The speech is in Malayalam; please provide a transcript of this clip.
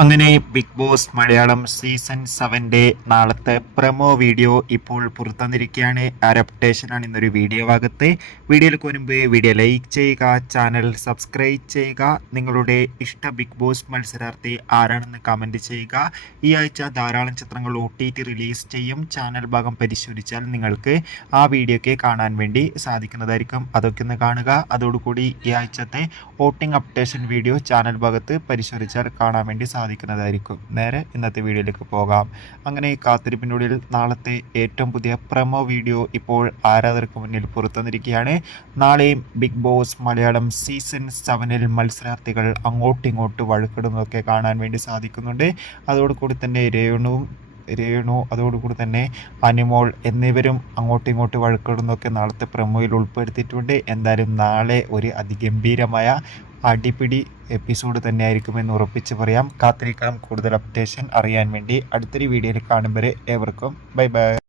അങ്ങനെ ബിഗ് ബോസ് മലയാളം സീസൺ 7 നാളത്തെ പ്രൊമോ വീഡിയോ ഇപ്പോൾ പുറത്തുവന്നിരിക്കുകയാണ്. ആ അപ്ഡേഷനാണ് ഇന്നൊരു വീഡിയോ ഭാഗത്ത്. വീഡിയോയിലേക്ക് വരുമ്പോൾ വീഡിയോ ലൈക്ക് ചെയ്യുക, ചാനൽ സബ്സ്ക്രൈബ് ചെയ്യുക, നിങ്ങളുടെ ഇഷ്ട ബിഗ് ബോസ് മത്സരാർത്ഥി ആരാണെന്ന് കമൻറ്റ് ചെയ്യുക. ഈ ആഴ്ച ധാരാളം ചിത്രങ്ങൾ OTT റിലീസ് ചെയ്യും. ചാനൽ ഭാഗം പരിശോധിച്ചാൽ നിങ്ങൾക്ക് ആ വീഡിയോയ്ക്ക് കാണാൻ വേണ്ടി സാധിക്കുന്നതായിരിക്കും. അതൊക്കെ ഒന്ന് കാണുക. അതോടുകൂടി ഈ ആഴ്ചത്തെ വോട്ടിംഗ് അപ്ഡേഷൻ വീഡിയോ ചാനൽ ഭാഗത്ത് പരിശോധിച്ചാൽ കാണാൻ വേണ്ടി സാധിക്കുന്നതായിരിക്കും. നേരെ ഇന്നത്തെ വീഡിയോയിലേക്ക് പോകാം. അങ്ങനെ കാത്തിരിപ്പിനുള്ളിൽ നാളത്തെ ഏറ്റവും പുതിയ പ്രൊമോ വീഡിയോ ഇപ്പോൾ ആരാധകർക്ക് മുന്നിൽ പുറത്തുവന്നിരിക്കുകയാണ്. നാളെയും ബിഗ് ബോസ് മലയാളം സീസൺ 7 മത്സരാർത്ഥികൾ അങ്ങോട്ടിങ്ങോട്ട് വഴക്കിടുന്നതൊക്കെ കാണാൻ വേണ്ടി സാധിക്കുന്നുണ്ട്. അതോടുകൂടി തന്നെ രേണു അതോടുകൂടി തന്നെ അനിമോൾ എന്നിവരും അങ്ങോട്ടിങ്ങോട്ട് വഴക്കിടുന്നതൊക്കെ നാളത്തെ പ്രൊമോയിൽ ഉൾപ്പെടുത്തിയിട്ടുണ്ട്. എന്തായാലും നാളെ ഒരു അതിഗംഭീരമായ അടിപിടി എപ്പിസോഡ് തന്നെയായിരിക്കുമെന്ന് ഉറപ്പിച്ച് പറയാം. കാത്തിരിക്കണം കൂടുതൽ അപ്ഡേഷൻ അറിയാൻ വേണ്ടി. അടുത്തൊരു വീഡിയോയിൽ കാണും വരെ ഏവർക്കും ബൈ ബൈ.